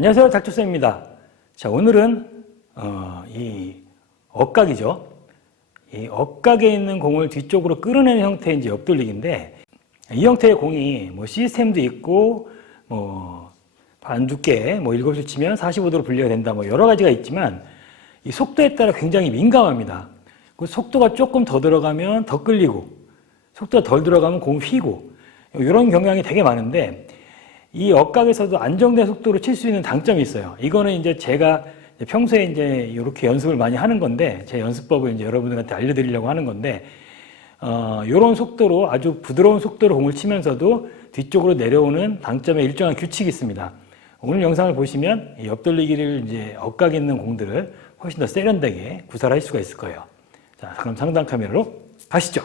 안녕하세요. 닥터쌤입니다. 자, 오늘은, 어, 이 억각이죠. 이 억각에 있는 공을 뒤쪽으로 끌어내는 형태의 이제 옆돌리기인데, 이 형태의 공이 뭐 시스템도 있고, 뭐, 반 두께, 뭐 일곱을 치면 45도로 분리가 된다, 뭐 여러 가지가 있지만, 이 속도에 따라 굉장히 민감합니다. 그 속도가 조금 더 들어가면 더 끌리고, 속도가 덜 들어가면 공 휘고, 이런 경향이 되게 많은데, 이 억각에서도 안정된 속도로 칠 수 있는 장점이 있어요. 이거는 이제 제가 평소에 이제 이렇게 연습을 많이 하는 건데, 제 연습법을 이제 여러분들한테 알려드리려고 하는 건데, 어, 이런 속도로 아주 부드러운 속도로 공을 치면서도 뒤쪽으로 내려오는 당점에 일정한 규칙이 있습니다. 오늘 영상을 보시면 이 옆돌리기를 이제 억각 있는 공들을 훨씬 더 세련되게 구사할 수가 있을 거예요. 자, 그럼 상단 카메라로 가시죠.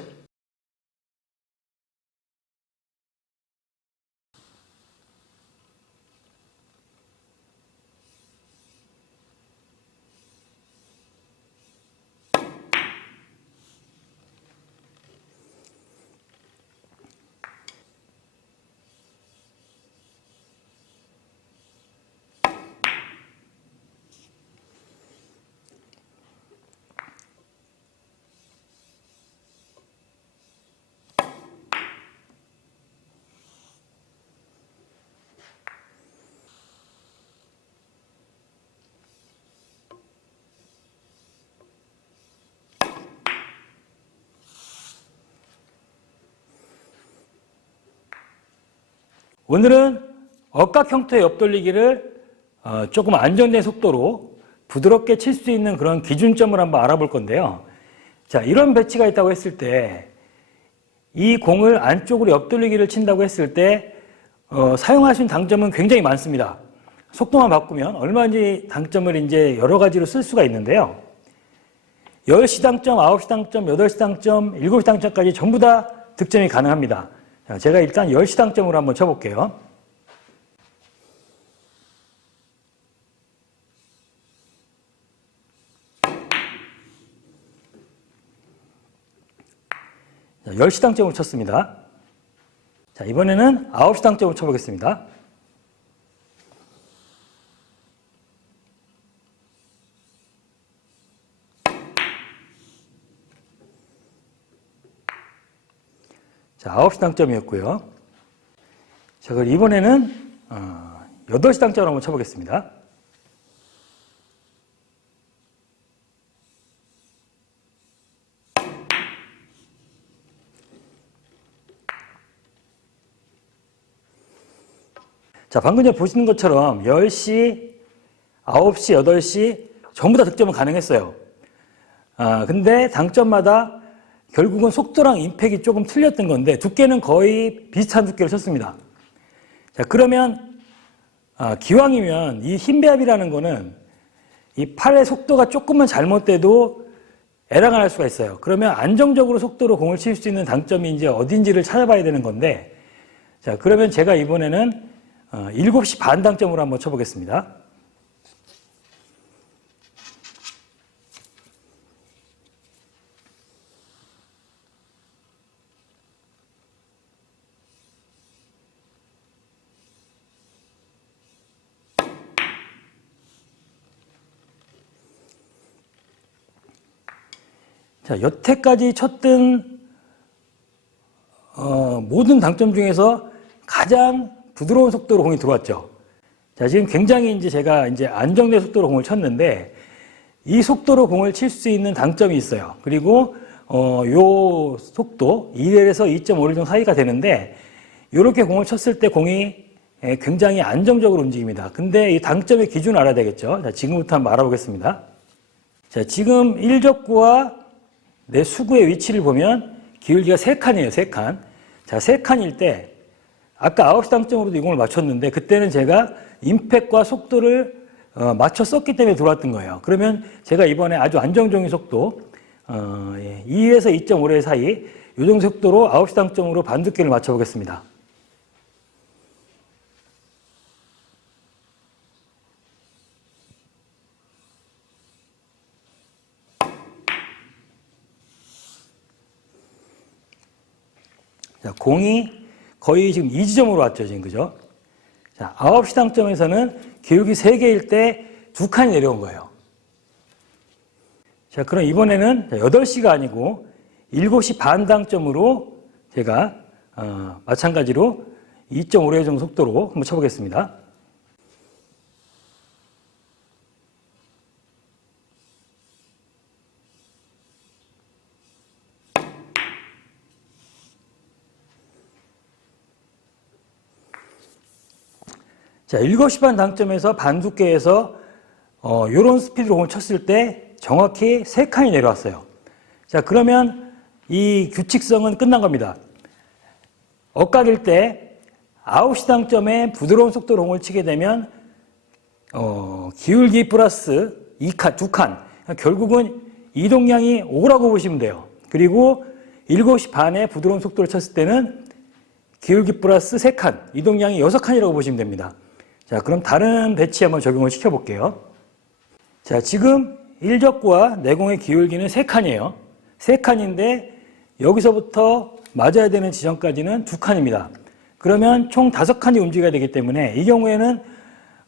오늘은 억각 형태의 옆돌리기를 어, 조금 안정된 속도로 부드럽게 칠 수 있는 그런 기준점을 한번 알아볼 건데요. 자, 이런 배치가 있다고 했을 때, 이 공을 안쪽으로 옆돌리기를 친다고 했을 때, 어, 있는 당점은 굉장히 많습니다. 속도만 바꾸면 얼마든지 당점을 이제 여러 가지로 쓸 수가 있는데요. 10시 당점, 9시 당점, 8시 당점, 7시 당점까지 전부 다 득점이 가능합니다. 자, 제가 일단 10시 당점으로 한번 쳐볼게요. 자, 10시 당점으로 쳤습니다. 자, 이번에는 9시 당점으로 쳐보겠습니다. 9시 당점이었고요. 자, 그럼 이번에는 어, 8시 당점을 한번 쳐보겠습니다. 자, 방금 전에 보시는 것처럼 10시, 9시, 8시 전부 다 득점은 가능했어요. 아, 근데 당점마다 결국은 속도랑 임팩이 조금 틀렸던 건데 두께는 거의 비슷한 두께를 쳤습니다. 자, 그러면 아, 기왕이면 이 힘배합이라는 거는 이 팔의 속도가 조금만 잘못돼도 에러가 날 수가 있어요. 그러면 안정적으로 속도로 공을 칠 수 있는 당점이 이제 어딘지를 찾아봐야 되는 건데 자, 그러면 제가 이번에는 어, 7시 반 당점으로 한번 쳐보겠습니다. 자, 여태까지 쳤던 어, 모든 당점 중에서 가장 부드러운 속도로 공이 들어왔죠. 자, 지금 굉장히 이제 제가 이제 안정된 속도로 공을 쳤는데 이 속도로 공을 칠 수 있는 당점이 있어요. 그리고 어, 요 속도 1에서 2.5일 정도 사이가 되는데 이렇게 공을 쳤을 때 공이 예, 굉장히 안정적으로 움직입니다. 근데 이 당점의 기준을 알아야 되겠죠. 자, 지금부터 한번 알아보겠습니다. 자, 지금 1적구와 내 수구의 위치를 보면 기울기가 3칸이에요, 3칸. 자, 3칸일 때, 아까 9시 당점으로도 이 공을 맞췄는데, 그때는 제가 임팩과 속도를 어, 맞춰 썼기 때문에 들어왔던 거예요. 그러면 제가 이번에 아주 안정적인 속도, 어, 예, 2에서 2.5의 사이, 이 정도 속도로 9시 당점으로 반두께를 맞춰보겠습니다. 자, 공이 거의 지금 이 지점으로 왔죠, 지금 그죠? 자, 9시 당점에서는 기울기 3개일 때 두 칸이 내려온 거예요. 자, 그럼 이번에는 8시가 아니고 7시 반 당점으로 제가 어, 마찬가지로 2.5회 정도 속도로 한번 쳐보겠습니다. 자, 7시 반 당점에서 반 두께에서 어, 요런 스피드로 공을 쳤을 때 정확히 3칸이 내려왔어요. 자, 그러면 이 규칙성은 끝난 겁니다. 엇각일 때 9시 당점에 부드러운 속도로 공을 치게 되면 어, 기울기 플러스 2칸, 2칸. 결국은 이동량이 5라고 보시면 돼요. 그리고 7시 반에 부드러운 속도를 쳤을 때는 기울기 플러스 3칸, 이동량이 6칸이라고 보시면 됩니다. 자, 그럼 다른 배치 한번 적용을 시켜볼게요. 자, 지금 1적구와 내공의 기울기는 3칸이에요. 3칸인데 여기서부터 맞아야 되는 지점까지는 2칸입니다. 그러면 총 5칸이 움직여야 되기 때문에 이 경우에는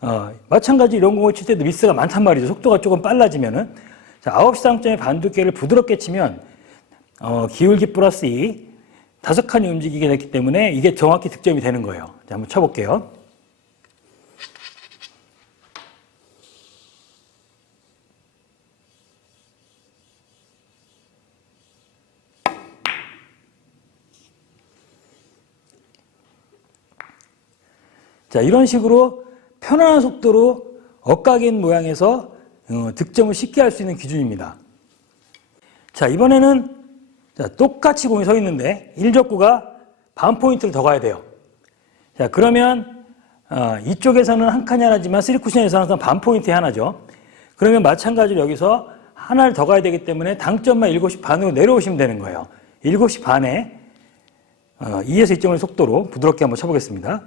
어, 마찬가지 이런 공을 칠 때도 미스가 많단 말이죠. 속도가 조금 빨라지면은. 자, 9시 당점의 반두께를 부드럽게 치면 어, 기울기 플러스 2, 5칸이 움직이게 됐기 때문에 이게 정확히 득점이 되는 거예요. 자, 한번 쳐볼게요. 자, 이런 식으로 편안한 속도로 엇각인 모양에서 어, 득점을 쉽게 할 수 있는 기준입니다. 자, 이번에는 자, 똑같이 공이 서 있는데 1적구가 반 포인트를 더 가야 돼요. 자, 그러면 어, 이쪽에서는 한 칸이 하나지만 3쿠션에서는 항상 반 포인트 하나죠. 그러면 마찬가지로 여기서 하나를 더 가야 되기 때문에 당점만 7시 반으로 내려오시면 되는 거예요. 7시 반에 어, 2에서 2점의 속도로 부드럽게 한번 쳐보겠습니다.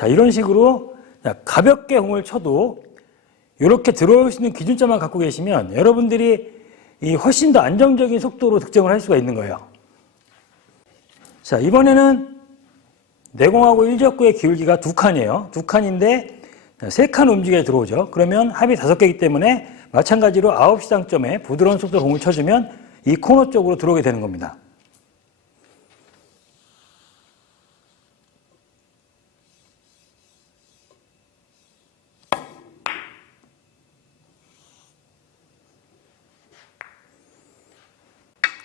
자, 이런 식으로 가볍게 공을 쳐도 이렇게 들어올 수 있는 기준점만 갖고 계시면 여러분들이 이 훨씬 더 안정적인 속도로 득점을 할 수가 있는 거예요. 자, 이번에는 내공하고 1적구의 기울기가 두 칸이에요. 두 칸인데 세 칸 움직여 들어오죠. 그러면 합이 다섯 개이기 때문에 마찬가지로 9시 당점에 부드러운 속도로 공을 쳐주면 이 코너 쪽으로 들어오게 되는 겁니다.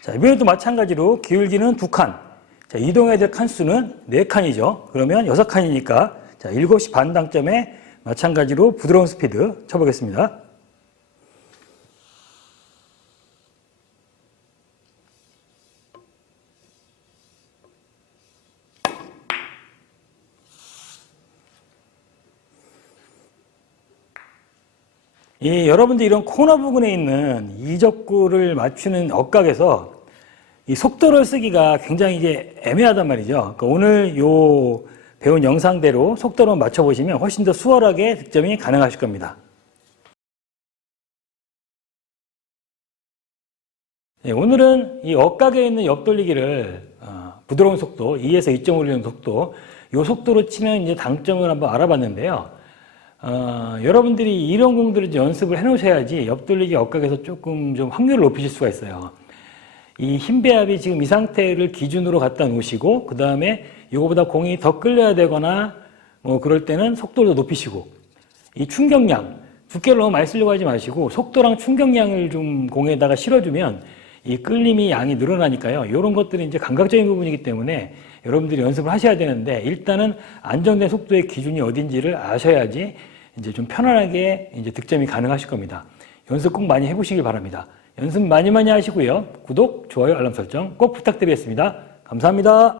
자, 이번에도 마찬가지로 기울기는 두 칸. 자, 이동해야 될 칸수는 네 칸이죠. 그러면 여섯 칸이니까 자, 7시 반 당점에 마찬가지로 부드러운 스피드 쳐보겠습니다. 이 여러분들 이런 코너 부분에 있는 이적구를 맞추는 엇각에서 이 속도를 쓰기가 굉장히 이제 애매하단 말이죠. 그러니까 오늘 요 배운 영상대로 속도를 맞춰보시면 훨씬 더 수월하게 득점이 가능하실 겁니다. 네, 오늘은 이 엇각에 있는 옆돌리기를 어, 부드러운 속도 2에서 2.5는 속도 요 속도로 치는 이제 당점을 한번 알아봤는데요. 어, 여러분들이 이런 공들을 연습을 해 놓으셔야지 옆돌리기 엇각에서 조금 좀 확률을 높이실 수가 있어요. 이 힘배합이 지금 이 상태를 기준으로 갖다 놓으시고, 그 다음에 이거보다 공이 더 끌려야 되거나, 뭐, 그럴 때는 속도를 더 높이시고, 이 충격량, 두께를 너무 많이 쓰려고 하지 마시고, 속도랑 충격량을 좀 공에다가 실어주면, 이 끌림이 양이 늘어나니까요. 이런 것들이 이제 감각적인 부분이기 때문에 여러분들이 연습을 하셔야 되는데, 일단은 안정된 속도의 기준이 어딘지를 아셔야지 이제 좀 편안하게 이제 득점이 가능하실 겁니다. 연습 꼭 많이 해보시길 바랍니다. 연습 많이 많이 하시고요. 구독, 좋아요, 알람 설정 꼭 부탁드리겠습니다. 감사합니다.